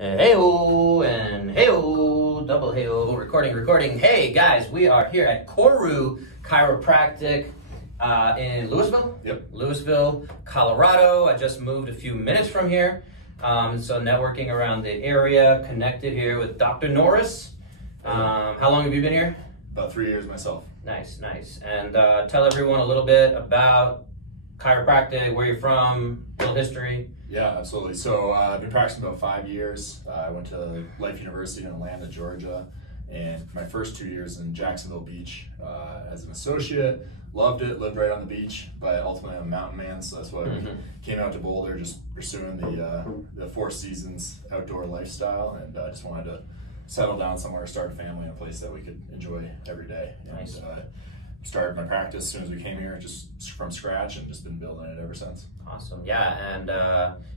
Hey-o, and hey-o, double hey-o, recording. Hey guys, we are here at Koru Chiropractic in Louisville. Yep. Louisville, Colorado. I just moved a few minutes from here. So networking around the area, connected here with Dr. Norris. How long have you been here? About 3 years myself. Nice. And tell everyone a little bit about chiropractic, where you're from, little history. Yeah, absolutely. So I've been practicing about 5 years. I went to Life University in Atlanta, Georgia, and my first 2 years in Jacksonville Beach as an associate. Loved it, lived right on the beach, but ultimately I'm a mountain man, so that's why we came out to Boulder, just pursuing the 4 seasons outdoor lifestyle, and just wanted to settle down somewhere, start a family in a place that we could enjoy every day. Nice. And started my practice as soon as we came here, just from scratch, and just been building it ever since. Awesome. Yeah, and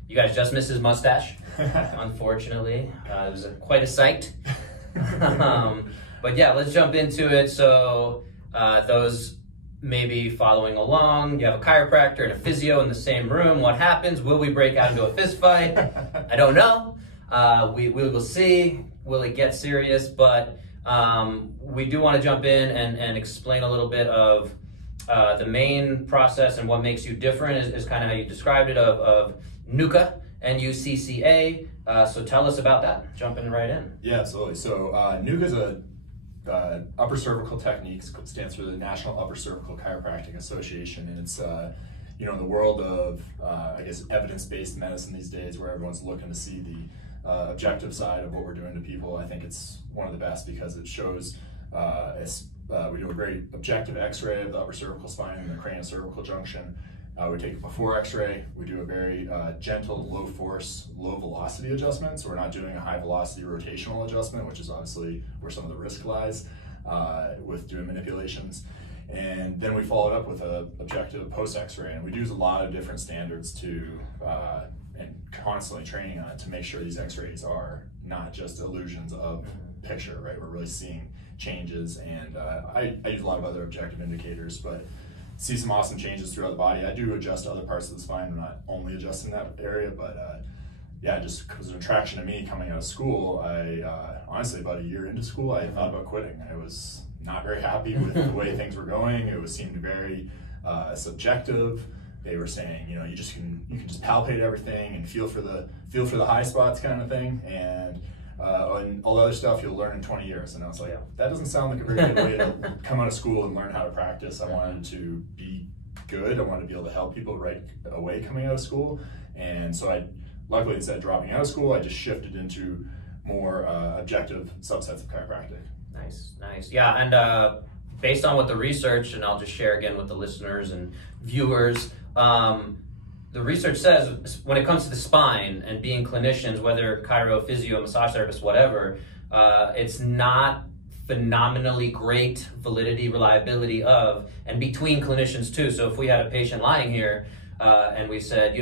you guys just missed his mustache, unfortunately. It was quite a sight. But yeah, let's jump into it. So those maybe following along, you have a chiropractor and a physio in the same room. What happens? Will we break out into a fist fight? I don't know. We will see. Will it get serious? But we do want to jump in and explain a little bit of the main process and what makes you different is kind of how you described it of NUCCA, N-U-C-C-A. So tell us about that, jumping right in. Yeah, absolutely. So NUCCA is a upper cervical technique, stands for the National Upper Cervical Chiropractic Association, and it's in the world of I guess evidence-based medicine these days, where everyone's looking to see the objective side of what we're doing to people. I think it's one of the best because it shows we do a great objective x-ray of the upper cervical spine and the craniocervical junction. We take a before x-ray. We do a very gentle, low force, low velocity adjustment. So we're not doing a high velocity rotational adjustment, which is obviously where some of the risk lies with doing manipulations. And then we follow it up with an objective post x-ray. And we use a lot of different standards to and constantly training on it to make sure these x-rays are not just illusions of picture, right? We're really seeing changes, and I use a lot of other objective indicators, but see some awesome changes throughout the body. I do adjust other parts of the spine. I'm not only adjusting that area, but yeah, just was an attraction to me coming out of school. I honestly, about a year into school, I thought about quitting. I was not very happy with the way things were going. It seemed very subjective. They were saying, you can just palpate everything and feel for the high spots kind of thing, and all the other stuff you'll learn in 20 years. And I was like, that doesn't sound like a very good way to come out of school and learn how to practice. I wanted to be good. I wanted to be able to help people right away coming out of school. And so luckily instead of dropping out of school, I just shifted into more objective subsets of chiropractic. Nice. Yeah, and based on what the research, and I'll just share again with the listeners and viewers, the research says when it comes to the spine and being clinicians, whether chiro, physio, massage therapist, whatever, it's not phenomenally great validity, reliability of, and between clinicians too. So if we had a patient lying here and we said,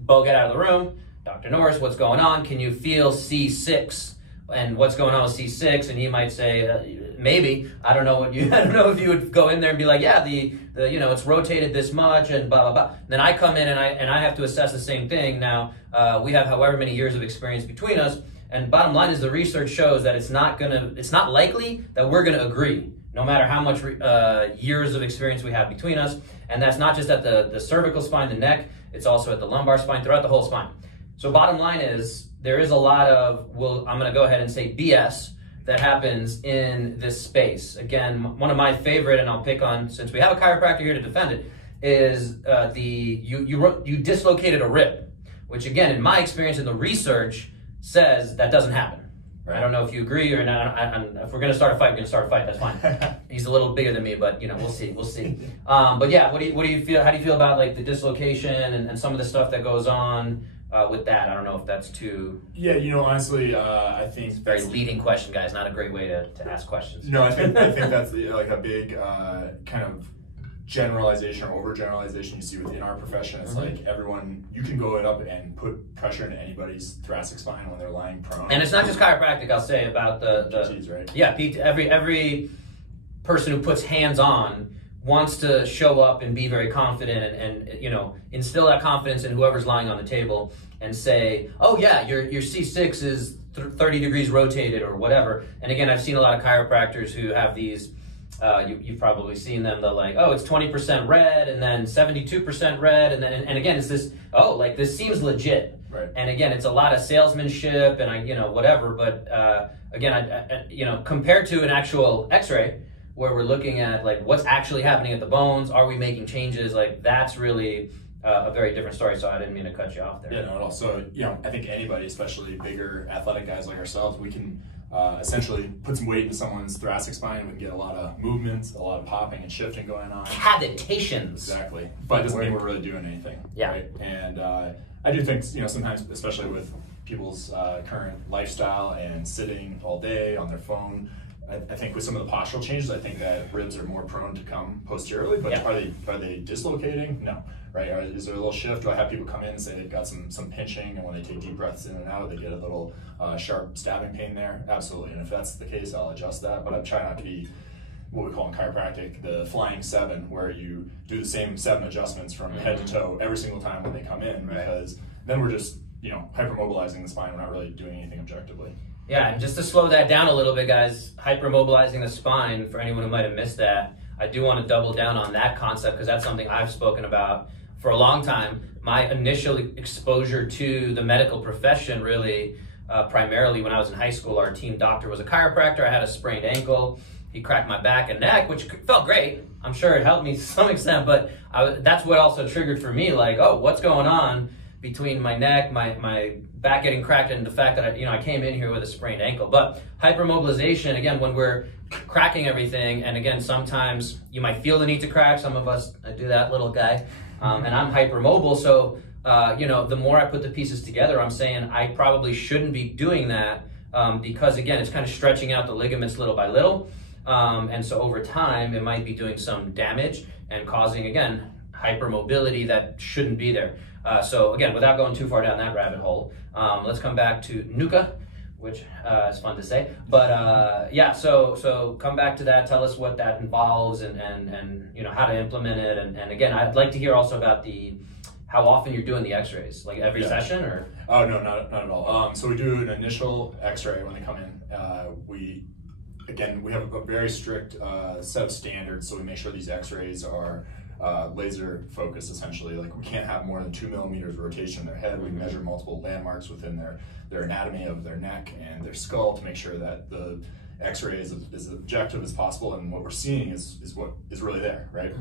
Bo, get out of the room, Dr. Norris, what's going on? Can you feel C6? And what's going on with C6? And he might say, maybe. I don't know if you would go in there and be like, yeah, the it's rotated this much and blah blah blah. Then I come in and I have to assess the same thing. Now we have however many years of experience between us, and bottom line is the research shows that it's not likely that we're gonna agree, no matter how much years of experience we have between us. And that's not just at the cervical spine, the neck. It's also at the lumbar spine, throughout the whole spine. So bottom line is there is a lot of, I'm going to go ahead and say BS that happens in this space. Again, one of my favorite, and I'll pick on, since we have a chiropractor here to defend it, is you dislocated a rib, which again, in my experience in the research, says that doesn't happen. Right. I don't know if you agree or not. If we're going to start a fight, we're going to start a fight. That's fine. He's a little bigger than me, but we'll see. But yeah, what do you feel? How do you feel about like the dislocation and some of the stuff that goes on with that? I don't know if that's too... Yeah, honestly, I think... It's a very leading question, guys. Not a great way to ask questions. No, I think that's like a big kind of generalization or overgeneralization you see within our profession. It's like everyone, you can go up and put pressure into anybody's thoracic spine when they're lying prone. And it's not just chiropractic, I'll say, about the PTs, right? Yeah, every person who puts hands on wants to show up and be very confident and you know, instill that confidence in whoever's lying on the table and say, oh yeah, your C6 is 30 degrees rotated or whatever. And again, I've seen a lot of chiropractors who have these, you've probably seen them, they're like, oh, it's 20% red and then 72% red. And again, it's this, oh, like this seems legit. Right. And again, it's a lot of salesmanship and you know, whatever. But again, I, you know, compared to an actual x-ray, where we're looking at like what's actually happening at the bones, are we making changes? Like that's really a very different story. So I didn't mean to cut you off there. Yeah, no, at all. So, you know, I think anybody, especially bigger athletic guys like ourselves, we can essentially put some weight into someone's thoracic spine. We can get a lot of movement, a lot of popping and shifting going on. Cavitations. Exactly. But it doesn't mean we're really doing anything. Yeah. Right? And I do think, you know, sometimes, especially with people's current lifestyle and sitting all day on their phone, I think with some of the postural changes, I think that ribs are more prone to come posteriorly, but are they dislocating? No, right? Is there a little shift? Do I have people come in and say they've got some pinching, and when they take deep breaths in and out, they get a little sharp stabbing pain there? Absolutely, and if that's the case, I'll adjust that, but I'm trying not to be what we call in chiropractic the flying 7, where you do the same 7 adjustments from head to toe every single time when they come in, because then we're just, you know, hypermobilizing the spine. We're not really doing anything objectively. Yeah, and just to slow that down a little bit, guys, hypermobilizing the spine, for anyone who might have missed that, I do want to double down on that concept because that's something I've spoken about for a long time. My initial exposure to the medical profession really, primarily when I was in high school, our team doctor was a chiropractor. I had a sprained ankle. He cracked my back and neck, which felt great. I'm sure it helped me to some extent, but that's what also triggered for me, like, oh, what's going on between my neck, my back getting cracked, and the fact that I came in here with a sprained ankle. But hypermobilization, again, when we're cracking everything, and again, sometimes you might feel the need to crack. Some of us, I do that, little guy, and I'm hypermobile. So, you know, the more I put the pieces together, I'm saying I probably shouldn't be doing that because, again, it's kind of stretching out the ligaments little by little. And so over time, it might be doing some damage and causing, again, hypermobility that shouldn't be there. So again, without going too far down that rabbit hole, let's come back to NUCA, which is fun to say. But yeah, so come back to that. Tell us what that involves and you know how to implement it. And again, I'd like to hear also about how often you're doing the X-rays, like every session or? Oh no, not at all. So we do an initial X-ray when they come in. We have a very strict set of standards, so we make sure these X-rays are laser focused essentially. Like we can't have more than 2 millimeters rotation in their head. We measure multiple landmarks within their anatomy of their neck and their skull to make sure that the X-ray is as objective as possible, and what we're seeing is what is really there, right?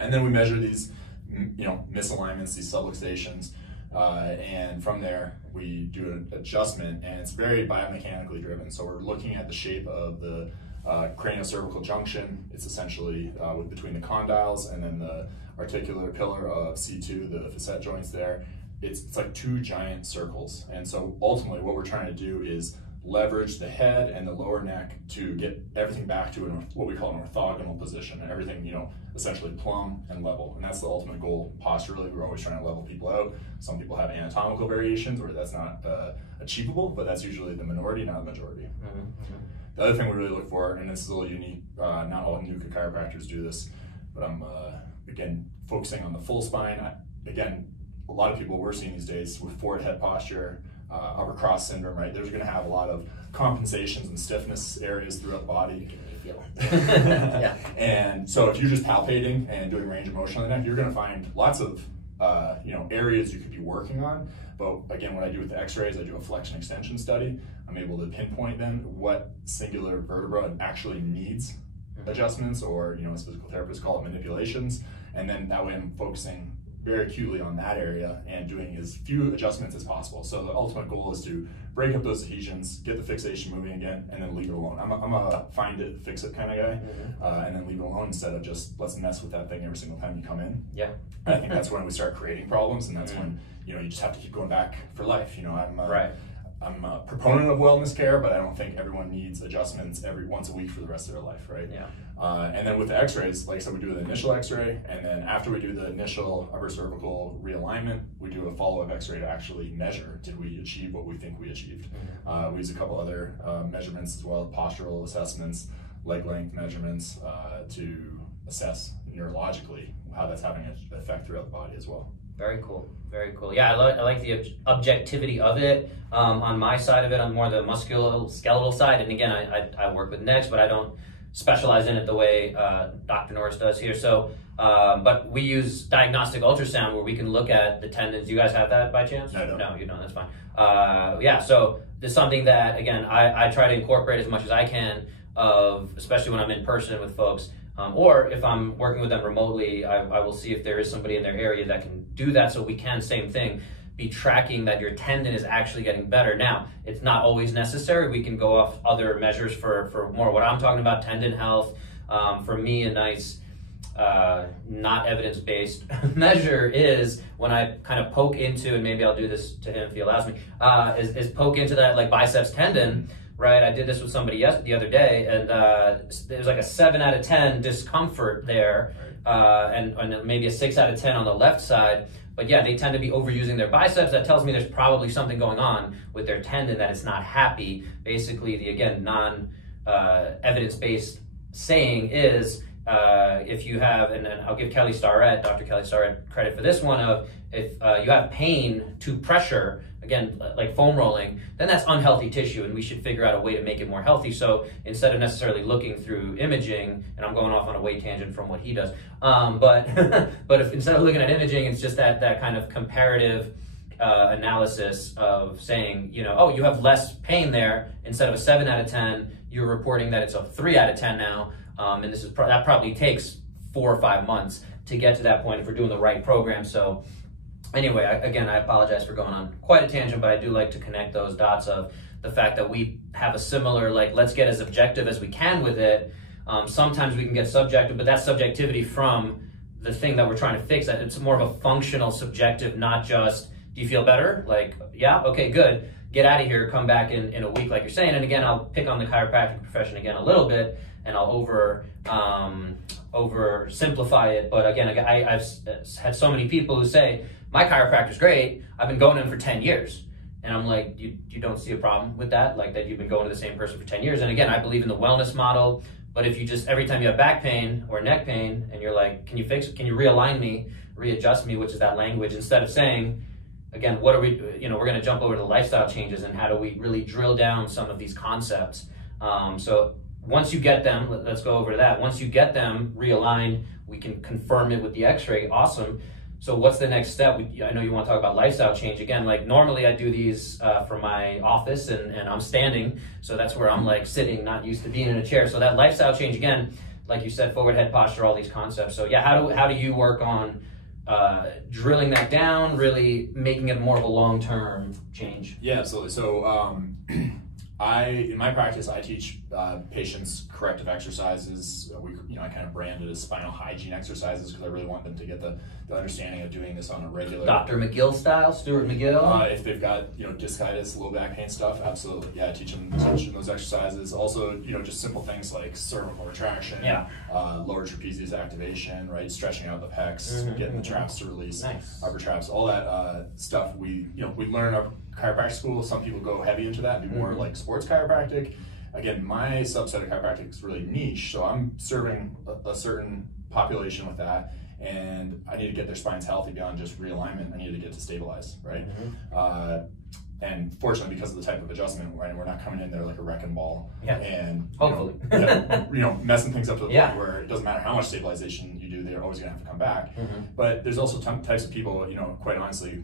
And then we measure these, you know, misalignments, these subluxations, and from there we do an adjustment, and it's very biomechanically driven. So we're looking at the shape of the craniocervical junction. It's essentially between the condyles and then the articular pillar of C2, the facet joints there. It's like 2 giant circles. And so ultimately what we're trying to do is leverage the head and the lower neck to get everything back to what we call an orthogonal position, and everything, you know, essentially plumb and level. And that's the ultimate goal posturally. We're always trying to level people out. Some people have anatomical variations where that's not achievable, but that's usually the minority, not the majority. The other thing we really look for, and this is a little unique, not all NUCA chiropractors do this, but I'm, again, focusing on the full spine. Again, a lot of people we're seeing these days with forward head posture, upper cross syndrome, right? They're going to have a lot of compensations and stiffness areas throughout the body. Yeah. And so if you're just palpating and doing range of motion on the neck, you're going to find lots of you know, areas you could be working on. But again, what I do with the X-rays, I do a flexion extension study. I'm able to pinpoint then what singular vertebra actually needs adjustments, or, you know, as physical therapists call it, manipulations. And then that way I'm focusing very acutely on that area and doing as few adjustments as possible. So the ultimate goal is to break up those adhesions, get the fixation moving again, and then leave it alone. I'm a find it, fix it kind of guy, and then leave it alone instead of just let's mess with that thing every single time you come in. Yeah. And I think that's when we start creating problems, and that's when, you know, you just have to keep going back for life. You know, I'm a proponent of wellness care, but I don't think everyone needs adjustments once a week for the rest of their life, right? Yeah. And then with the X-rays, like I said, we do the initial X-ray, and then after we do the initial upper cervical realignment, we do a follow-up X-ray to actually measure, did we achieve what we think we achieved? We use a couple other measurements as well, postural assessments, leg length measurements, to assess neurologically how that's having an effect throughout the body as well. Very cool. Very cool. Yeah, I like the objectivity of it. On my side of it, I'm more the musculoskeletal side. And again, I work with necks, but I don't specialize in it the way Dr. Norris does here. So, but we use diagnostic ultrasound where we can look at the tendons. Do you guys have that by chance? No, you don't. That's fine. Yeah, so there's something that, again, I try to incorporate as much as I can of, especially when I'm in person with folks, or if I'm working with them remotely, I will see if there is somebody in their area that can do that, so we can, same thing, be tracking that your tendon is actually getting better. Now, it's not always necessary. We can go off other measures for more what I'm talking about, tendon health. For me, a nice, not evidence-based measure is when I kind of poke into, and maybe I'll do this to him if he allows me, is poke into that like biceps tendon. Right, I did this with somebody the other day, and there was like a 7 out of 10 discomfort there, and maybe a 6 out of 10 on the left side. But yeah, they tend to be overusing their biceps. That tells me there's probably something going on with their tendon that it's not happy. Basically, the, again, non-evidence-based saying is, if you have, and I'll give Dr. Kelly Starrett credit for this one, of if you have pain to pressure, again, like foam rolling, then that's unhealthy tissue, and we should figure out a way to make it more healthy. So instead of necessarily looking through imaging, and I'm going off on a way tangent from what he does, but if instead of looking at imaging, it's just that kind of comparative analysis of saying, you know, oh, you have less pain there. Instead of a 7 out of 10, you're reporting that it's a 3 out of 10 now. And this is that probably takes 4 or 5 months to get to that point if we're doing the right program. So anyway, I apologize for going on quite a tangent, but I do like to connect those dots of the fact that we have a similar, like, let's get as objective as we can with it. Sometimes we can get subjective, but that's subjectivity from the thing that we're trying to fix. That it's more of a functional subjective, not just, do you feel better? Like, yeah, okay, good. Get out of here, come back in a week, like you're saying. And again, I'll pick on the chiropractic profession again a little bit, and I'll oversimplify it. But again, I've had so many people who say, my chiropractor's great, I've been going to him for 10 years. And I'm like, you don't see a problem with that? Like that you've been going to the same person for 10 years? And again, I believe in the wellness model, but if you just, every time you have back pain or neck pain, and you're like, can you fix it? Can you realign me, readjust me, which is that language, instead of saying, again, what are we, we're gonna jump over to lifestyle changes and how do we really drill down some of these concepts. So once you get them, let's go over to that. Once you get them realigned, we can confirm it with the x-ray, awesome. So what's the next step? I know you want to talk about lifestyle change. Again, like normally I do these from my office and I'm standing. So that's where I'm like sitting, not used to being in a chair. So that lifestyle change, again, like you said, forward head posture, all these concepts. So yeah, how do you work on drilling that down, really making it more of a long-term change? Yeah, absolutely. So in my practice, I teach patients corrective exercises. I kind of brand it as spinal hygiene exercises because I really want them to get the understanding of doing this on a regular. Dr. McGill style, Stuart McGill. If they've got discitis, low back pain stuff, absolutely. Yeah, teach them those exercises. Also, just simple things like cervical retraction, lower trapezius activation, right, stretching out the pecs, getting the traps to release, upper traps, all that stuff. We learn in our chiropractic school. Some people go heavy into that and do more like sports chiropractic. Again, my subset of chiropractic is really niche, so I'm serving a certain population with that, and I need to get their spines healthy beyond just realignment. I need to get to stabilize, right? And fortunately, because of the type of adjustment, right, we're not coming in there like a wrecking ball and hopefully messing things up to the point where it doesn't matter how much stabilization you do, they're always going to have to come back. But there's also types of people, quite honestly,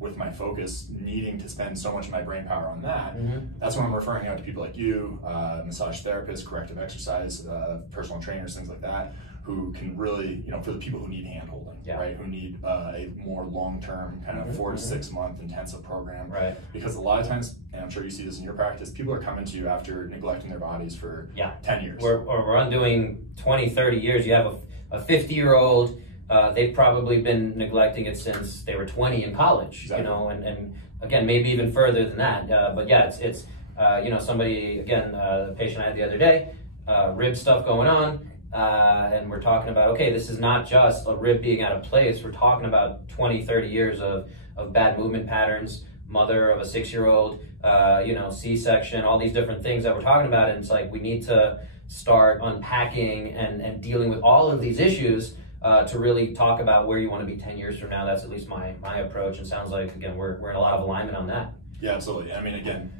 with my focus needing to spend so much of my brain power on that, that's when I'm referring out to people like you, massage therapists, corrective exercise, personal trainers, things like that, who can really, for the people who need hand-holding, right, who need a more long-term kind of 4 to 6 month intensive program, right? Because a lot of times, and I'm sure you see this in your practice, people are coming to you after neglecting their bodies for 10 years. We're undoing 20, 30 years. You have a 50-year-old, they've probably been neglecting it since they were 20 in college, and again, maybe even further than that. But yeah, it's somebody, again, the patient I had the other day, rib stuff going on, and we're talking about, okay, this is not just a rib being out of place. We're talking about 20, 30 years of bad movement patterns, mother of a 6-year-old, C-section, all these different things that we're talking about. And it's like, we need to start unpacking and dealing with all of these issues to really talk about where you want to be 10 years from now. That's at least my approach, and sounds like, again, we're in a lot of alignment on that. Yeah, absolutely. I mean, again,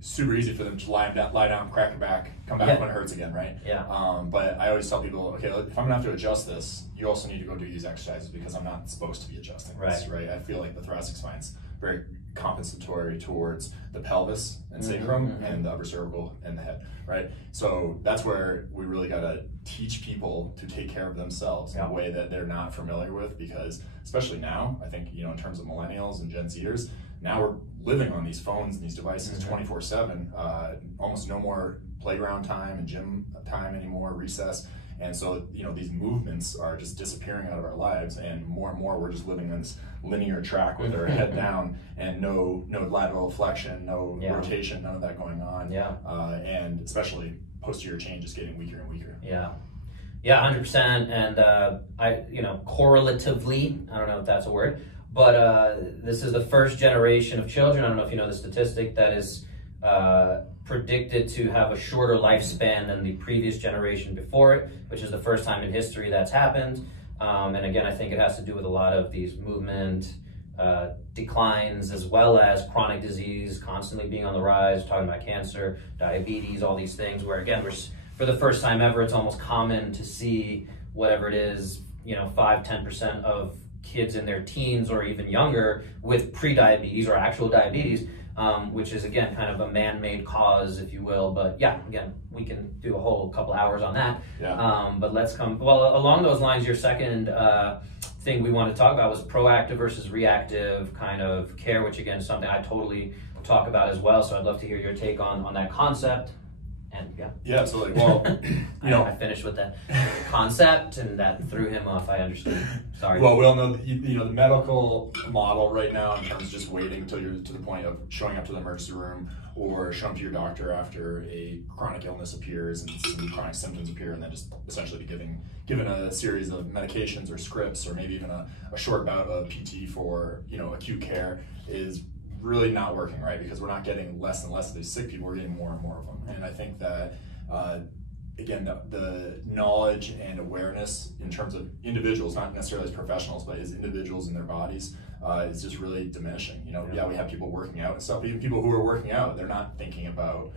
super easy for them to lie down, crack your back, come back when it hurts again, right? Yeah. But I always tell people, okay, if I'm gonna have to adjust this, you also need to go do these exercises because I'm not supposed to be adjusting this, right? I feel like the thoracic spine's very compensatory towards the pelvis and sacrum and the upper cervical and the head, right? So that's where we really gotta teach people to take care of themselves in a way that they're not familiar with, because especially now, I think, in terms of millennials and Gen Zers, now we're living on these phones and these devices 24/7, almost no more playground time and gym time anymore, recess. And so, these movements are just disappearing out of our lives, and more we're just living on this linear track with our head down and no lateral flexion, no rotation, none of that going on. And especially posterior chain just getting weaker and weaker. Yeah, 100%. And correlatively, I don't know if that's a word, but this is the first generation of children, I don't know if you know the statistic, that is predicted to have a shorter lifespan than the previous generation before it, which is the first time in history that's happened. And again, I think it has to do with a lot of these movement declines, as well as chronic disease constantly being on the rise, talking about cancer, diabetes, all these things, where again, for the first time ever, it's almost common to see whatever it is, 5-10% of kids in their teens or even younger with pre-diabetes or actual diabetes, which is, again, kind of a man-made cause, if you will. But yeah, again, we can do a whole couple hours on that. But let's along those lines, your second thing we want to talk about was proactive versus reactive kind of care, which again is something I totally talk about as well. So I'd love to hear your take on that concept. And yeah, absolutely. Well, I finished with that concept, and that threw him off. I understood. Sorry. Well, we all know that, the medical model right now, in terms of just waiting until you're to the point of showing up to the emergency room or showing up to your doctor after a chronic illness appears and some chronic symptoms appear, and then just essentially be given a series of medications or scripts, or maybe even a short bout of PT for acute care, is really not working, right? Because we're not getting less and less of these sick people, we're getting more and more of them. And I think that, again, the knowledge and awareness in terms of individuals, not necessarily as professionals, but as individuals in their bodies, is just really diminishing. We have people working out and stuff, but even people who are working out, they're not thinking about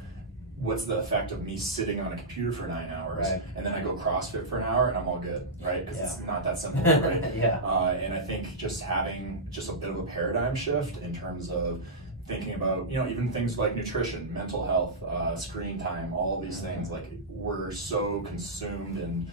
what's the effect of me sitting on a computer for 9 hours, and then I go CrossFit for an hour and I'm all good, right? Because it's not that simple, right? And I think just having just a bit of a paradigm shift in terms of thinking about, even things like nutrition, mental health, screen time, all of these things, like we're so consumed and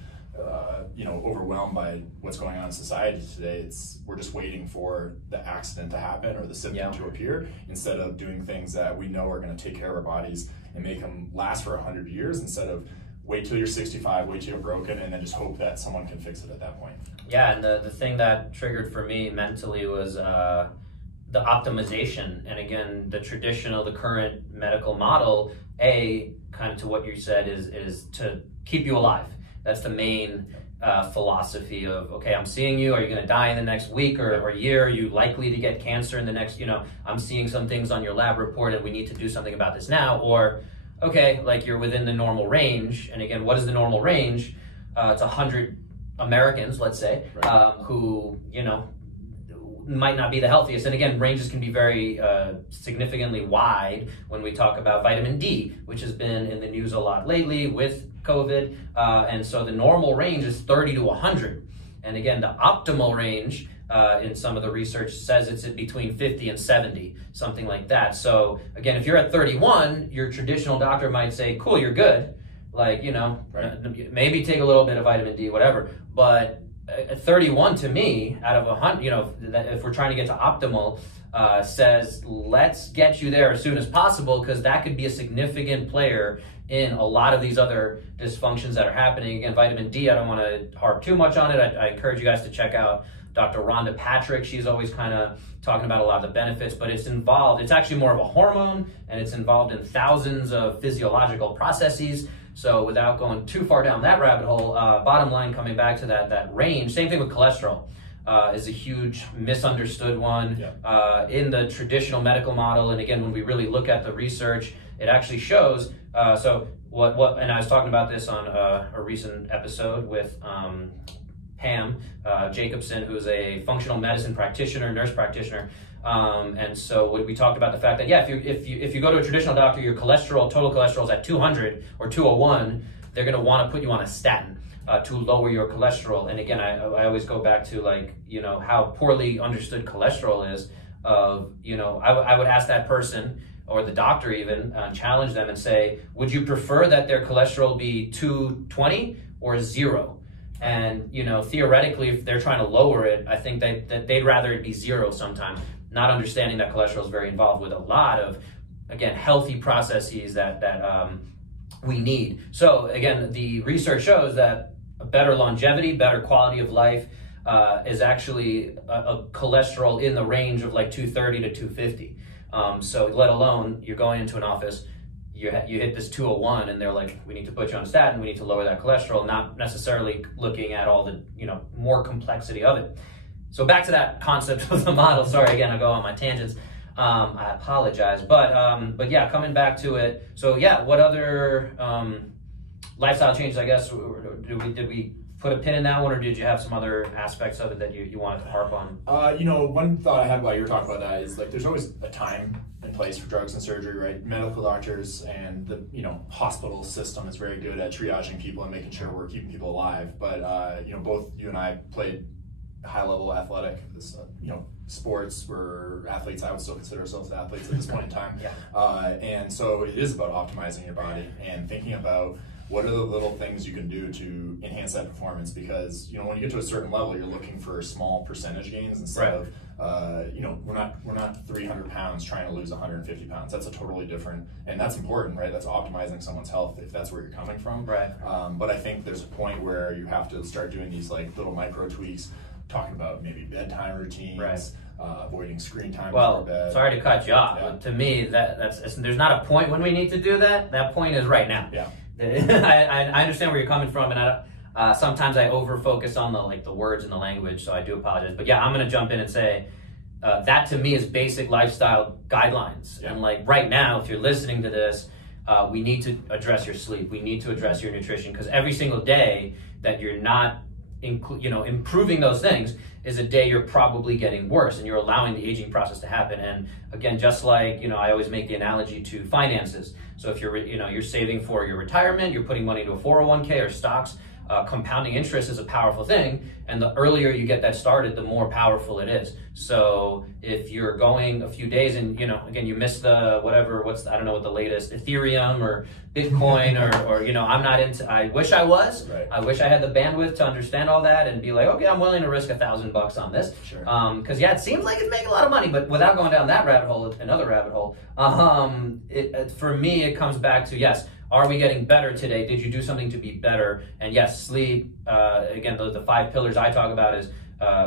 overwhelmed by what's going on in society today. We're just waiting for the accident to happen or the symptom to appear, instead of doing things that we know are going to take care of our bodies and make them last for 100 years, instead of wait till you're 65, wait till you're broken, and then just hope that someone can fix it at that point. Yeah, and the thing that triggered for me mentally was the optimization. And again, the current medical model, kind of to what you said, is to keep you alive. That's the main philosophy of, okay, I'm seeing you, are you going to die in the next week or year? Are you likely to get cancer in the next, I'm seeing some things on your lab report and we need to do something about this now. Or, okay, like you're within the normal range. And again, what is the normal range? It's 100 Americans, let's say, who, might not be the healthiest. And again, ranges can be very significantly wide when we talk about vitamin D, which has been in the news a lot lately with COVID. And so the normal range is 30 to 100. And again, the optimal range in some of the research says it's at between 50 and 70, something like that. So again, if you're at 31, your traditional doctor might say, cool, you're good. Like, maybe take a little bit of vitamin D, whatever. But 31 to me, out of 100, if we're trying to get to optimal, says let's get you there as soon as possible, because that could be a significant player in a lot of these other dysfunctions that are happening. Again, vitamin D, I don't want to harp too much on it. I encourage you guys to check out Dr. Rhonda Patrick. She's always kind of talking about a lot of the benefits, but it's actually more of a hormone, and it's involved in thousands of physiological processes. So without going too far down that rabbit hole, bottom line, coming back to that range, same thing with cholesterol. is a huge misunderstood one in the traditional medical model. And again, when we really look at the research, it actually shows. So what? And I was talking about this on a recent episode with Pam Jacobson, who's a functional medicine practitioner, nurse practitioner. And so we talked about the fact that, yeah, if you go to a traditional doctor, your total cholesterol is at 200 or 201, they're going to want to put you on a statin to lower your cholesterol. And again, I always go back to, like, you know, how poorly understood cholesterol is. I would ask that person, or the doctor even, challenge them and say, would you prefer that their cholesterol be 220 or 0? And, you know, theoretically, if they're trying to lower it, I think that they'd rather it be 0 sometimes, not understanding that cholesterol is very involved with a lot of, again, healthy processes that we need. So again, the research shows that a better longevity, better quality of life is actually a cholesterol in the range of like 230 to 250. So let alone you're going into an office, you hit this 201 and they're like, we need to put you on a statin, we need to lower that cholesterol, not necessarily looking at all the, you know, more complexity of it. So back to that concept of the model. Sorry, again, I go on my tangents. I apologize, but yeah, coming back to it. So yeah, what other lifestyle changes, I guess, did we put a pin in that one, or did you have some other aspects of it that you wanted to harp on? You know, one thought I had while you were talking about that is, like, there's always a time and place for drugs and surgery, right? Medical doctors and the, you know, hospital system is very good at triaging people and making sure we're keeping people alive. But you know, both you and I played high-level athletic, you know, sports. We're athletes. I would still consider ourselves athletes at this point in time. And so it is about optimizing your body and thinking about what are the little things you can do to enhance that performance, because, you know, when you get to a certain level, you're looking for small percentage gains instead of, you know, we're not 300 pounds trying to lose 150 pounds. That's a totally different, and that's important, right? That's optimizing someone's health if that's where you're coming from. But I think there's a point where you have to start doing these, like, little micro tweaks, talking about maybe bedtime routines, avoiding screen time before bed. Sorry to cut you off, but to me, that's there's not a point when we need to do that. That point is right now. I understand where you're coming from, and sometimes I over focus on the words and the language, so I do apologize. But yeah, I'm going to jump in and say that to me is basic lifestyle guidelines. And like right now, if you're listening to this, we need to address your sleep. We need to address your nutrition, because every single day that you're not improving those things is a day you're probably getting worse, and you're allowing the aging process to happen. And again, just like, you know, I always make the analogy to finances. So if you're saving for your retirement, you're putting money into a 401k or stocks, compounding interest is a powerful thing, and the earlier you get that started, the more powerful it is. So if you're going a few days and, you know, again, you missed the I don't know what the latest Ethereum or Bitcoin or you know, I'm not into, I wish I was. I wish I had the bandwidth to understand all that and be like, okay, I'm willing to risk $1,000 on this. Because yeah, it seems like it's making a lot of money, but without going down that rabbit hole, another rabbit hole, for me, it comes back to, yes, are we getting better today? Did you do something to be better? And yes, sleep, again, the 5 pillars I talk about is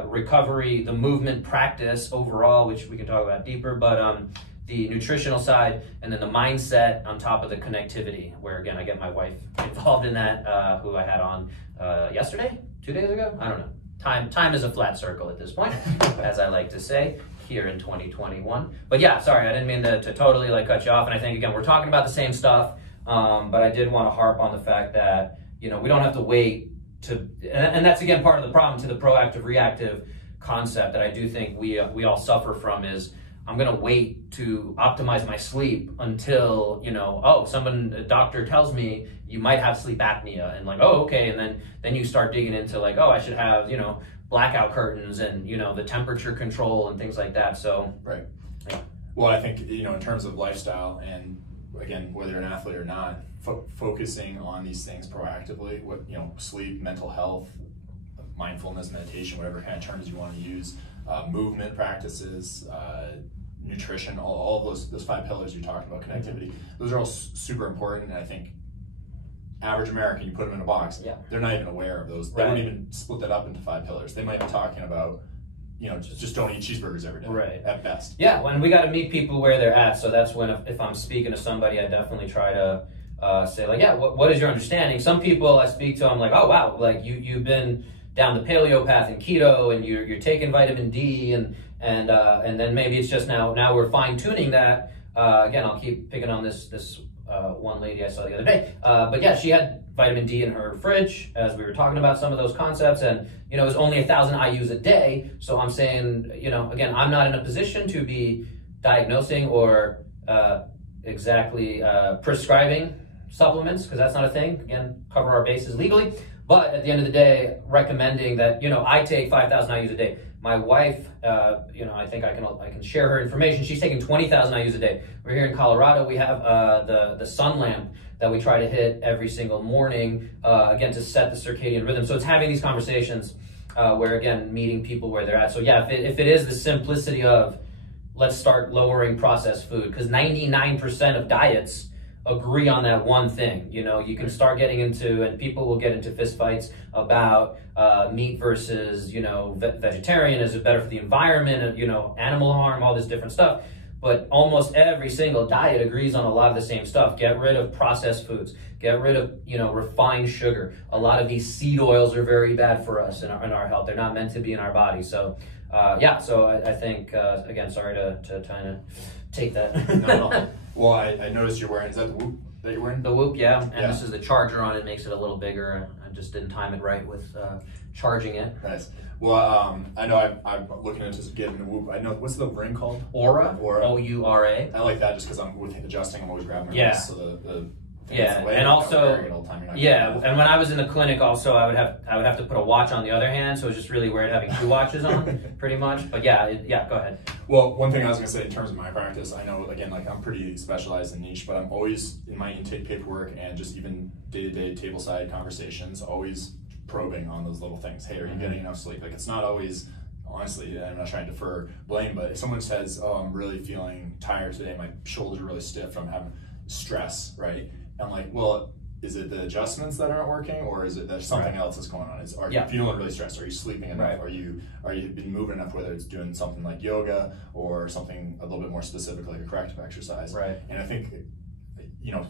recovery, the movement practice overall, which we can talk about deeper, but the nutritional side, and then the mindset on top of the connectivity, where again, I get my wife involved in that, who I had on yesterday, 2 days ago? I don't know. Time is a flat circle at this point, as I like to say, here in 2021. But yeah, sorry, I didn't mean to totally cut you off. And I think, again, we're talking about the same stuff. But I did want to harp on the fact that, you know, we don't have to wait to, and that's again part of the problem to the proactive reactive concept that I do think we all suffer from is, I'm going to wait to optimize my sleep until, you know, a doctor tells me you might have sleep apnea, and like, oh, okay. And then you start digging into like, oh, I should have, you know, blackout curtains and, you know, the temperature control and things like that. So, yeah. Well, I think, you know, in terms of lifestyle and, again, whether you're an athlete or not, focusing on these things proactively, you know, sleep, mental health, mindfulness, meditation, whatever kind of terms you want to use, movement practices, nutrition, all of those 5 pillars you talked about, connectivity, those are all super important. And I think average American, you put them in a box, they're not even aware of those. They don't even split that up into 5 pillars. They might be talking about, you know, just don't eat cheeseburgers every day, at best. Yeah, when we got to meet people where they're at. So that's when, if I'm speaking to somebody, I definitely try to say like, yeah, what is your understanding? Some people I speak to, I'm like, oh wow, like you've been down the paleo path and keto, and you're taking vitamin D, and then maybe it's just now we're fine tuning that. Again, I'll keep picking on this one lady I saw the other day, but yeah, she had vitamin D in her fridge as we were talking about some of those concepts, and it was only 1,000 IUs a day. So I'm saying, again, I'm not in a position to be diagnosing or exactly prescribing supplements, because that's not a thing. Again, cover our bases legally. But at the end of the day, recommending that, I take 5,000 IUs a day. My wife, I think I can share her information. She's taking 20,000 IUs a day. We're here in Colorado. We have the sun lamp that we try to hit every single morning, again, to set the circadian rhythm. So it's having these conversations where, again, meeting people where they're at. So yeah, if it is the simplicity of, let's start lowering processed food, because 99% of diets agree on that one thing. You can start getting into, and people will get into fistfights about meat versus, vegetarian. Is it better for the environment? Animal harm, all this different stuff. But almost every single diet agrees on a lot of the same stuff. Get rid of processed foods. Get rid of, refined sugar. A lot of these seed oils are very bad for us in our health. They're not meant to be in our body. So, so I think, again, sorry to kind of take that. No. Well, I noticed you're wearing, is that the Whoop that you're wearing? The Whoop, yeah. And this is the charger on it, makes it a little bigger. I just didn't time it right with charging it. Nice. Well, I know I'm looking into getting the Whoop. I know, what's the ring called? Aura. O-U-R-A. I like that just because I'm with adjusting, I'm always grabbing my wrist, so the and also, and when I was in the clinic, also I would have to put a watch on the other hand, so it's just really weird having two watches on, pretty much. But yeah, go ahead. Well, one thing I was gonna say in terms of my practice, I know, again, like I'm pretty specialized in niche, but I'm always in my intake paperwork and just even day-to-day tableside conversations, always probing on those little things. Hey, are you getting enough sleep? Like, it's not always, honestly, I'm not trying to defer blame, but if someone says, oh, I'm really feeling tired today, my shoulders are really stiff from having stress, right? I'm like, well, is it the adjustments that aren't working, or is it that something else is going on? Are you feeling really stressed? Are you sleeping enough? Are you been moving enough, whether it's doing something like yoga or something a little bit more specific like a corrective exercise? Right. And I think,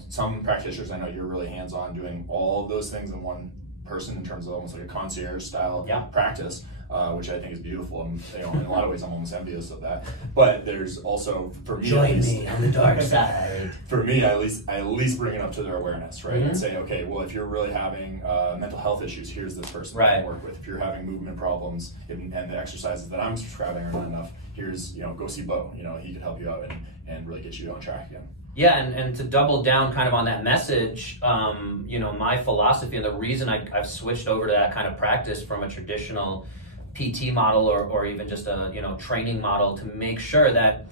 some practitioners, I know you're really hands-on doing all of those things in one person in terms of almost like a concierge style practice. Which I think is beautiful, and in a lot of ways I'm almost envious of that. But there's also, for me, join me on the dark side. For me, I at least bring it up to their awareness, right? And say, okay, well, if you're really having mental health issues, here's this person that I work with. If you're having movement problems and the exercises that I'm prescribing are not enough, here's go see Bo. He could help you out and really get you on track again. Yeah, and to double down kind of on that message, my philosophy and the reason I've switched over to that kind of practice from a traditional PT model or even just a training model, to make sure that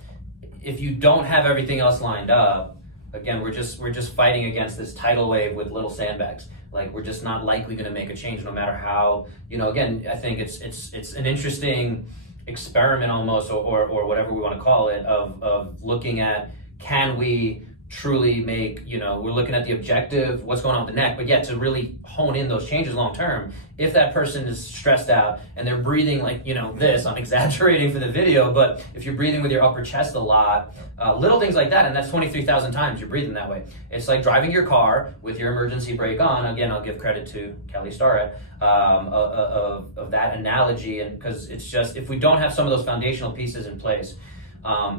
if you don't have everything else lined up, again, we're just fighting against this tidal wave with little sandbags. Like, we're just not likely going to make a change, no matter how. Again, I think it's an interesting experiment almost, or whatever we want to call it, of looking at, can we truly make, we're looking at the objective, what's going on with the neck, but yet to really hone in those changes long term. If that person is stressed out and they're breathing like, this, I'm exaggerating for the video, but if you're breathing with your upper chest a lot, little things like that, and that's 23,000 times you're breathing that way. It's like driving your car with your emergency brake on. Again, I'll give credit to Kelly Starrett of that analogy, and because it's just, if we don't have some of those foundational pieces in place,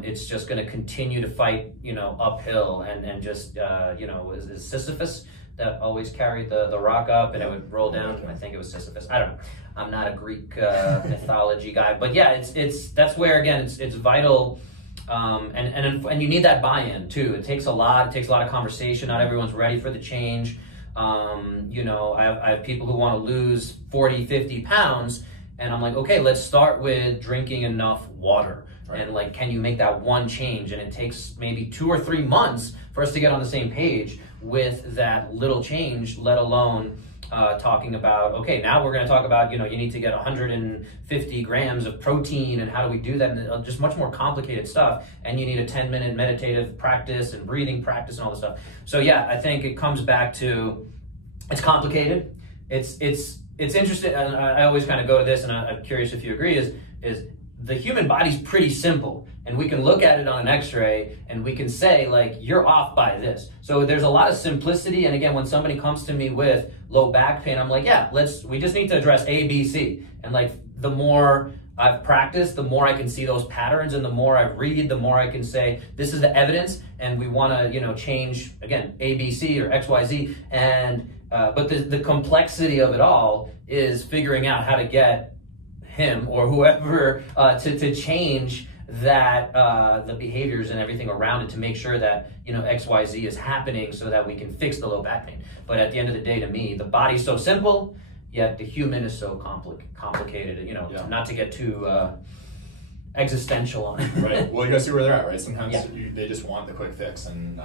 it's just going to continue to fight, uphill, and just, is Sisyphus that always carried the rock up and it would roll down? I think it was Sisyphus. I don't know. I'm not a Greek mythology guy, but yeah, that's where, again, it's vital, and you need that buy-in too. It takes a lot of conversation. Not everyone's ready for the change. I have people who want to lose 40, 50 pounds, and I'm like, okay, let's start with drinking enough water. Right. And like, can you make that one change? And it takes maybe 2 or 3 months for us to get on the same page with that little change, let alone talking about, okay, now we're going to talk about, you need to get 150 grams of protein, and how do we do that? And just much more complicated stuff. And you need a 10-minute meditative practice and breathing practice and all this stuff. So yeah, I think it comes back to, it's complicated. It's interesting. And I always kind of go to this, and I'm curious if you agree, is the human body's pretty simple, and we can look at it on an x-ray and we can say, like, you're off by this. So there's a lot of simplicity. And again, when somebody comes to me with low back pain, I'm like, yeah, we just need to address A, B, C. And like, the more I've practiced, the more I can see those patterns, and the more I read, the more I can say, this is the evidence, and we want to, you know, change, again, A, B, C or X, Y, Z. And but the complexity of it all is figuring out how to get him or whoever to change that the behaviors and everything around it to make sure that, you know, XYZ is happening so that we can fix the low back pain. But at the end of the day, to me, the body's so simple, yet the human is so complicated, you know, not to get too existential on it. Right. Well, you gotta see where they're at, right? Sometimes they just want the quick fix, and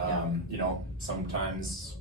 you know, sometimes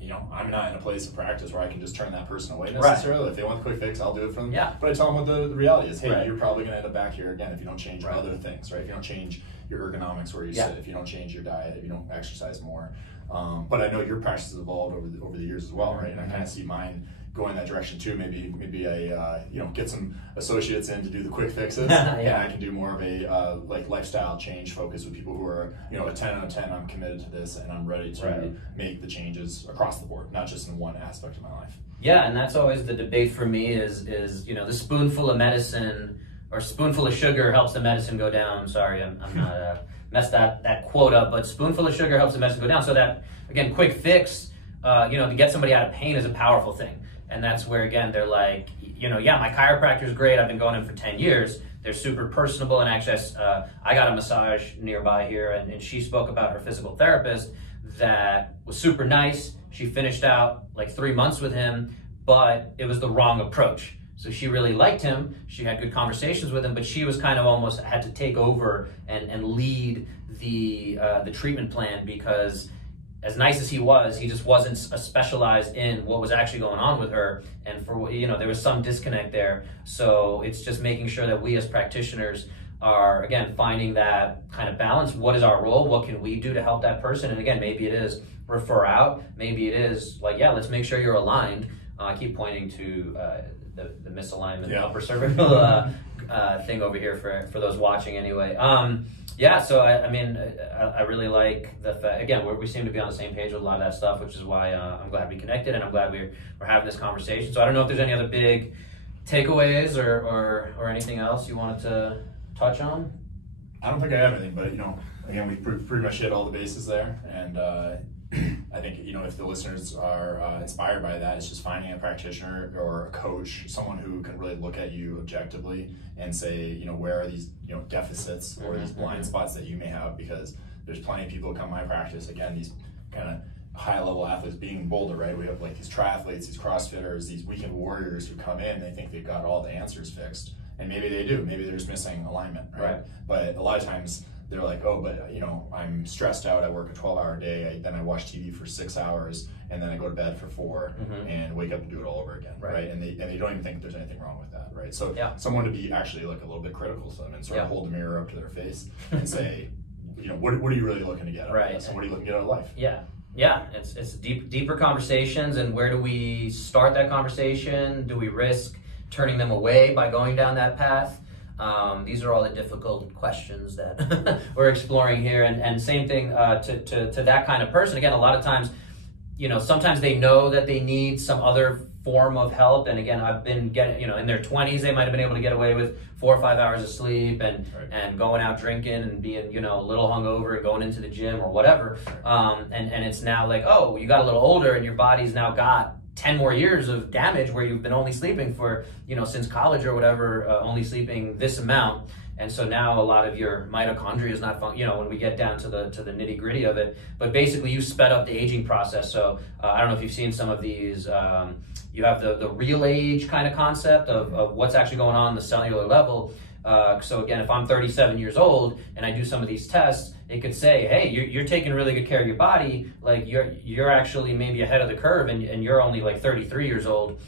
you know, I'm not in a place of practice where I can just turn that person away necessarily. If they want the quick fix, I'll do it for them. But I tell them what the reality is. Hey, you're probably going to end up back here again if you don't change other things, right? If you don't change your ergonomics where you sit, if you don't change your diet, if you don't exercise more. But I know your practice has evolved over the years as well, right? And I kind of see mine going that direction too. Maybe I you know, get some associates in to do the quick fixes, and I can do more of a like lifestyle change focus with people who are, you know, a 10 out of 10. I'm committed to this, and I'm ready to make the changes across the board, not just in one aspect of my life. Yeah, and that's always the debate for me is you know, the spoonful of medicine or spoonful of sugar helps the medicine go down. Sorry, I'm not messed that quote up, but spoonful of sugar helps the medicine go down. So that, again, quick fix, you know, to get somebody out of pain is a powerful thing. And that's where, again, they're like, you know, yeah, my chiropractor's great. I've been going in for 10 years. They're super personable. And actually, I got a massage nearby here, and she spoke about her physical therapist that was super nice. She finished out like 3 months with him, but it was the wrong approach. So she really liked him. She had good conversations with him, but she was kind of almost had to take over and lead the treatment plan, because as nice as he just wasn't specialized in what was actually going on with her. And for, you know, there was some disconnect there. So it's just making sure that we as practitioners are, again, finding that kind of balance. What is our role? What can we do to help that person? And again, maybe it is refer out. Maybe it is like, yeah, let's make sure you're aligned. I keep pointing to the misalignment, upper cervical thing over here for those watching anyway. Yeah, so I mean, I really like the fact, again, we seem to be on the same page with a lot of that stuff, which is why I'm glad we connected, and I'm glad we're having this conversation. So I don't know if there's any other big takeaways or anything else you wanted to touch on? I don't think I have anything, but, you know, again, we pretty much hit all the bases there, and I think, you know, if the listeners are inspired by that, it's just finding a practitioner or a coach, someone who can really look at you objectively and say, you know, where are these, you know, deficits or these blind spots that you may have, because there's plenty of people who come to my practice, again, these kind of high-level athletes being in Boulder, right? We have like these triathletes, these CrossFitters, these weekend warriors who come in, they think they've got all the answers fixed. And maybe they do, maybe they're just missing alignment, right? But a lot of times, they're like, oh, but, you know, I'm stressed out. I work a 12-hour day. Then I watch TV for 6 hours, and then I go to bed for 4, and wake up and do it all over again, right? And they don't even think there's anything wrong with that, right? So someone to be actually like a little bit critical to them and sort of hold the mirror up to their face and say, you know, what are you really looking to get out of this, and what are you looking to get out of life? Yeah, it's deeper conversations, and where do we start that conversation? Do we risk turning them away by going down that path? These are all the difficult questions that we're exploring here, and same thing to that kind of person. Again, a lot of times, you know, sometimes they know that they need some other form of help, and again, I've been getting, you know, in their 20s, they might have been able to get away with 4 or 5 hours of sleep and going out drinking and being, you know, a little hungover and going into the gym or whatever, and it's now like, oh, you got a little older and your body's now got 10 more years of damage where you've been only sleeping for, you know, since college or whatever, only sleeping this amount. And so now a lot of your mitochondria is not, you know, when we get down to the nitty gritty of it, but basically you sped up the aging process. So I don't know if you've seen some of these, you have the real age kind of concept of what's actually going on the cellular level. So again, if I'm 37 years old and I do some of these tests, it could say, hey, you're taking really good care of your body. Like you're actually maybe ahead of the curve, and you're only like 33 years old,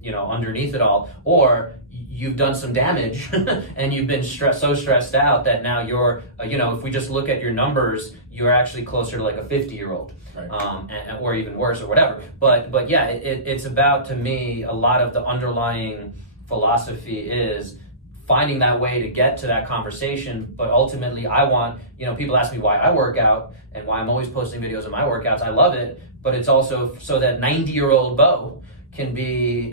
you know, underneath it all. Or you've done some damage and you've been so stressed out that now you're, you know, if we just look at your numbers, you're actually closer to like a 50-year-old. Or even worse or whatever. But yeah, it's about, to me, a lot of the underlying philosophy is finding that way to get to that conversation. But ultimately, I want, people ask me why I work out and why I'm always posting videos of my workouts. I love it, but it's also so that 90-year-old Bo can be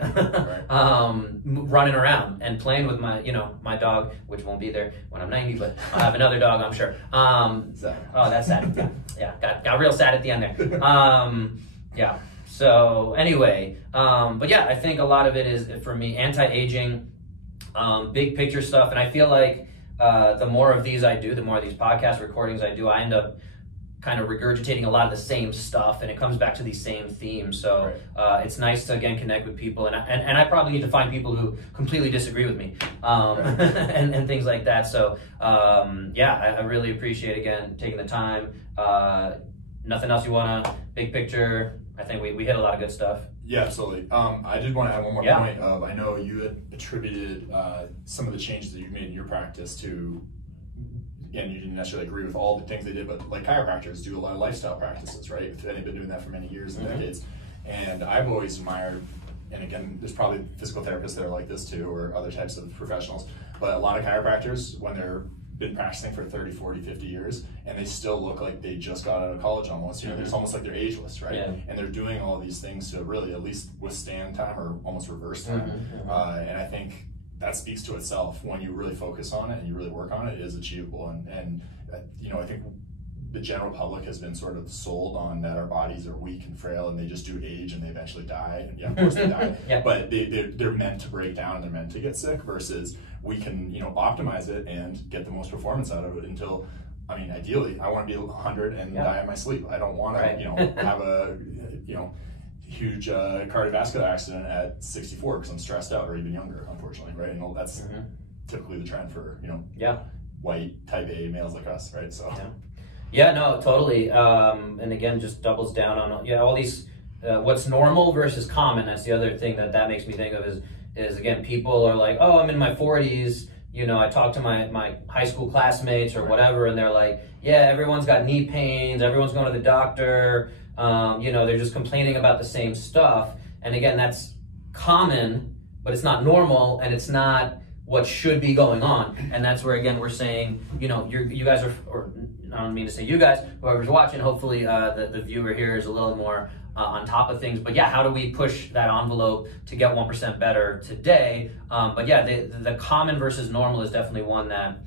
running around and playing with my dog, which won't be there when I'm 90, but I'll have another dog, I'm sure. Oh, that's sad. Yeah, got real sad at the end there. Yeah. So anyway, but yeah, I think a lot of it is, for me, anti-aging, big picture stuff. And I feel like the more of these I do, the more of these podcast recordings I do, I end up kind of regurgitating a lot of the same stuff, and it comes back to these same themes. So it's nice to, again, connect with people, and I probably need to find people who completely disagree with me, and things like that. So yeah, I really appreciate, again, taking the time. Nothing else you want to, big picture? I think we hit a lot of good stuff. Yeah, absolutely. I did want to add one more point of, I know you had attributed some of the changes that you've made in your practice to, and you didn't necessarily agree with all the things they did, but like chiropractors do a lot of lifestyle practices, right? And they've been doing that for many years and decades. And I've always admired, and again, there's probably physical therapists that are like this too, or other types of professionals, but a lot of chiropractors, when they're been practicing for 30, 40, 50 years, and they still look like they just got out of college almost. It's almost like they're ageless, right? Yeah. And they're doing all these things to really at least withstand time or almost reverse time. And I think that speaks to itself. When you really focus on it and you really work on it, it is achievable. And I think the general public has been sort of sold on that our bodies are weak and frail and they just do age and they eventually die. And yeah, of course they die, but they're meant to break down and they're meant to get sick, versus we can, optimize it and get the most performance out of it until, ideally, I want to be 100 and die in my sleep. I don't want to, have a, huge cardiovascular accident at 64 because I'm stressed out, or even younger, unfortunately, right? And that's typically the trend for, white type A males like us, right? So. Yeah, no, totally. And again, just doubles down on all these, what's normal versus common. That's the other thing that makes me think of is again, people are like, oh, I'm in my 40s. I talk to my high school classmates or whatever, and they're like, yeah, everyone's got knee pains, everyone's going to the doctor. They're just complaining about the same stuff. And again, that's common, but it's not normal, and it's not what should be going on. And that's where, again, we're saying, you guys are, or I don't mean to say you guys, whoever's watching, hopefully the viewer here is a little more on top of things. But yeah, how do we push that envelope to get 1% better today? But yeah, the common versus normal is definitely one that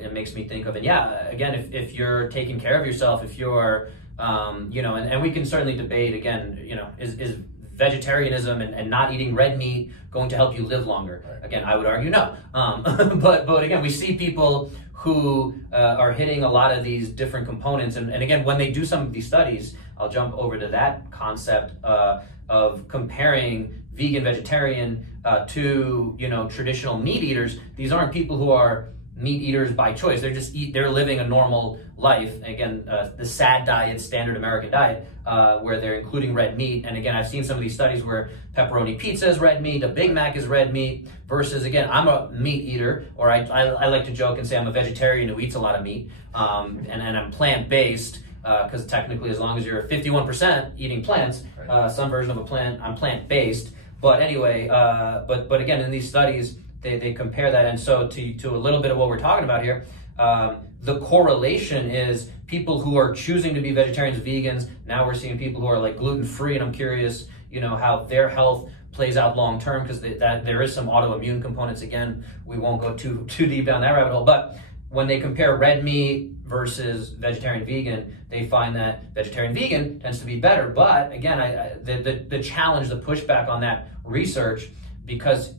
it makes me think of. And yeah, again, if you're taking care of yourself, if you're, and we can certainly debate, again, is vegetarianism and not eating red meat going to help you live longer? Again, I would argue no. But again, we see people who are hitting a lot of these different components. And again, when they do some of these studies, I'll jump over to that concept of comparing vegan, vegetarian to, traditional meat eaters. These aren't people who are meat eaters by choice. They're living a normal life. Again, the SAD diet, standard American diet, where they're including red meat. And again, I've seen some of these studies where pepperoni pizza is red meat, a Big Mac is red meat, versus, again, I'm a meat eater, or I like to joke and say I'm a vegetarian who eats a lot of meat, and I'm plant-based, because technically, as long as you're 51% eating plants, some version of a plant, I'm plant-based. But anyway, but again, in these studies, they compare that, and so to a little bit of what we're talking about here, the correlation is people who are choosing to be vegetarians, vegans. Now we're seeing people who are like gluten-free, and I'm curious, how their health plays out long-term, because there is some autoimmune components. Again, we won't go too deep down that rabbit hole, but when they compare red meat versus vegetarian, vegan, they find that vegetarian, vegan tends to be better. But again, the challenge, the pushback on that research, because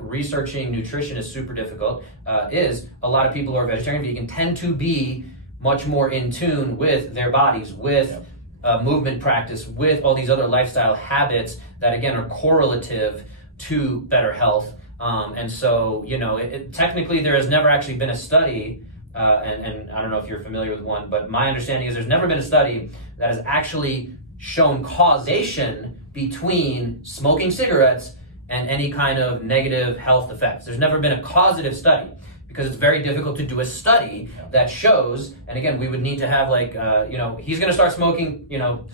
researching nutrition is super difficult, is a lot of people who are vegetarian, vegan tend to be much more in tune with their bodies, with movement practice, with all these other lifestyle habits that, again, are correlative to better health. And so, technically there has never actually been a study, and I don't know if you're familiar with one, but my understanding is there's never been a study that has actually shown causation between smoking cigarettes and any kind of negative health effects. There's never been a causative study, because it's very difficult to do a study that shows, and again, we would need to have he's gonna start smoking,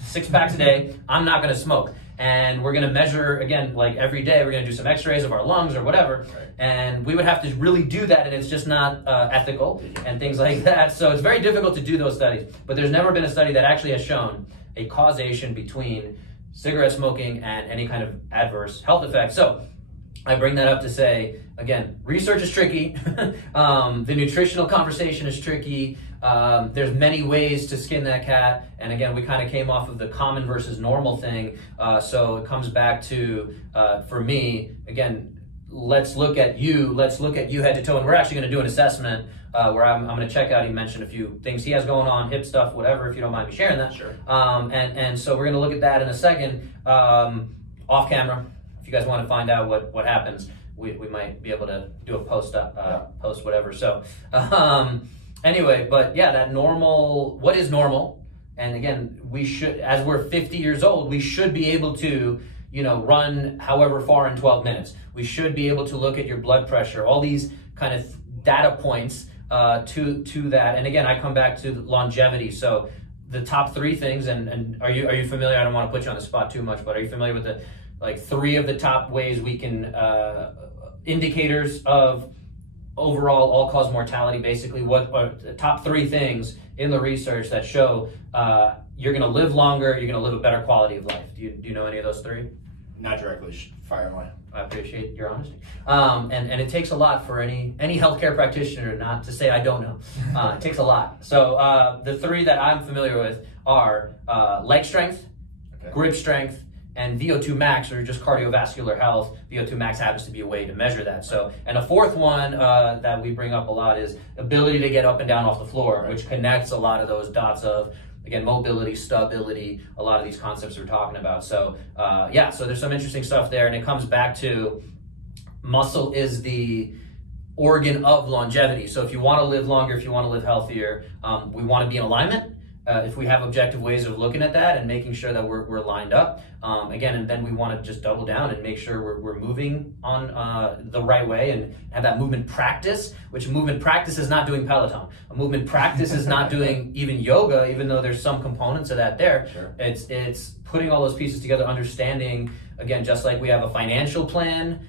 6 packs a day, I'm not gonna smoke. and we're going to measure, again, like every day, we're going to do some x-rays of our lungs or whatever, and we would have to really do that, and it's just not ethical and things like that. So it's very difficult to do those studies, but there's never been a study that actually has shown a causation between cigarette smoking and any kind of adverse health effects. So I bring that up to say, again, research is tricky. The nutritional conversation is tricky. There's many ways to skin that cat. And again, we kind of came off of the common versus normal thing. So it comes back to, for me, again, let's look at you head to toe. And we're actually going to do an assessment where I'm going to check out. He mentioned a few things he has going on, hip stuff, whatever, if you don't mind me sharing that. Sure. And so we're going to look at that in a second, off camera. If you guys want to find out what happens, we might be able to do a post whatever. So anyway, but yeah, that normal, what is normal? And again, we should, as we're 50 years old, we should be able to, run however far in 12 minutes. We should be able to look at your blood pressure, all these kind of data points to that. And again, I come back to longevity. So the top 3 things, and are you familiar? I don't want to put you on the spot too much, but are you familiar with the 3 of the top ways we can, indicators of overall all-cause mortality, basically? What are the top 3 things in the research that show you're going to live longer, you're going to live a better quality of life? Do you know any of those 3? Not directly. Fire away. I appreciate your honesty. And it takes a lot for any healthcare practitioner not to say I don't know. It takes a lot. So the 3 that I'm familiar with are leg strength, grip strength, and VO2 max, or just cardiovascular health. VO2 max happens to be a way to measure that. So, and a 4th one that we bring up a lot is ability to get up and down off the floor, which connects a lot of those dots of, again, mobility, stability, a lot of these concepts we're talking about. So yeah, so there's some interesting stuff there, and it comes back to muscle is the organ of longevity. So if you want to live longer, if you want to live healthier, we want to be in alignment. If we have objective ways of looking at that and making sure that we're lined up, again, and then we want to just double down and make sure we're moving on the right way and have that movement practice, which movement practice is not doing Peloton. A movement practice is not doing even yoga, even though there's some components of that there. Sure. It's putting all those pieces together, understanding, again, just like we have a financial plan,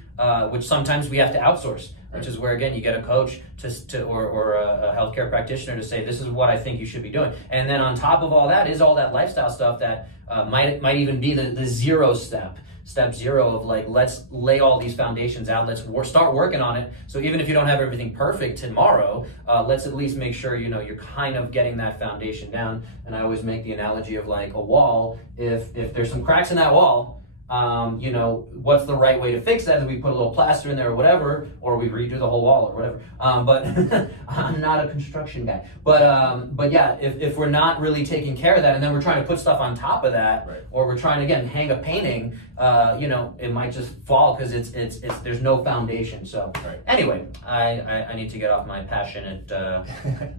which sometimes we have to outsource. Which is where, again, you get a coach or a healthcare practitioner to say, this is what I think you should be doing. And then on top of all that is all that lifestyle stuff that might even be the 0 step 0 of let's lay all these foundations out. Let's start working on it. So even if you don't have everything perfect tomorrow, let's at least make sure, you're kind of getting that foundation down. And I always make the analogy of like a wall. If there's some cracks in that wall, what's the right way to fix that? Is we put a little plaster in there or whatever, or we redo the whole wall or whatever. But I'm not a construction guy. But yeah, if we're not really taking care of that, and then we're trying to put stuff on top of that, or we're trying to, again, hang a painting, it might just fall because it's there's no foundation. So anyway, I need to get off my passionate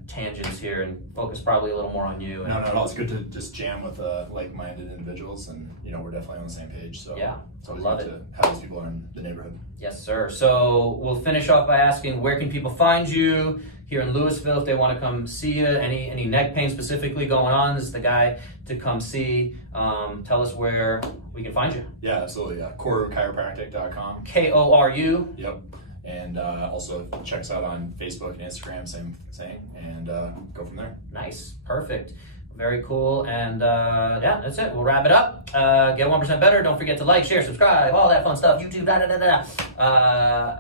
tangents here and focus probably a little more on you. No, not at all. It's good to just jam with like-minded individuals, and we're definitely on the same page. So yeah, it's always good to have these people in the neighborhood. Yes, sir. So we'll finish off by asking, where can people find you here in Louisville if they want to come see you? Any neck pain specifically going on? This is the guy to come see. Tell us where we can find you. Yeah, absolutely. KoruChiropractic.com. KORU. Yep. And also check us out on Facebook and Instagram, same thing, and go from there. Nice. Perfect. Very cool. And yeah, that's it. We'll wrap it up. Get 1% better. Don't forget to like, share, subscribe, all that fun stuff. YouTube,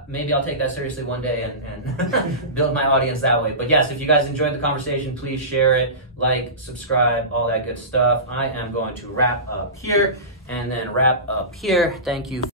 maybe I'll take that seriously one day and build my audience that way. But yes, if you guys enjoyed the conversation, please share it, like, subscribe, all that good stuff. I am going to wrap up here and then wrap up here. Thank you.